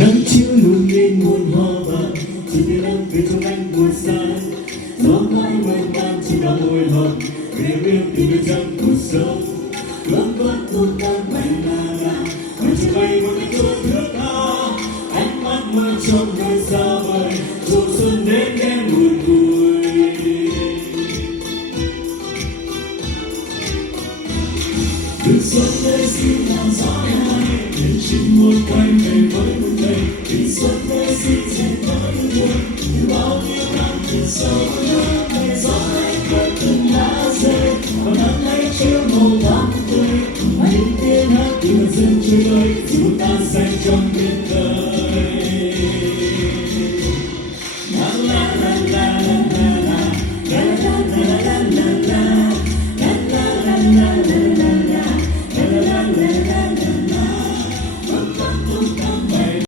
nắng chiếu luôn lên muôn hoa vàng chỉ để lắng về trong anh buồn xa gió mãi mây tan chỉ đau môi hồng yêu yêu tìm được trong cuộc sống loáng thoáng thuộc tan mảnh là mà chỉ bay một cái chút nước tha ánh mắt mơ trong nơi xa vời dù xuân đến em buồn vui được xuân đây xin làm gió hai để chinh một cánh về với một ngày vì xuân đây xin trên nỗi buồn bao nhiêu năm từ sau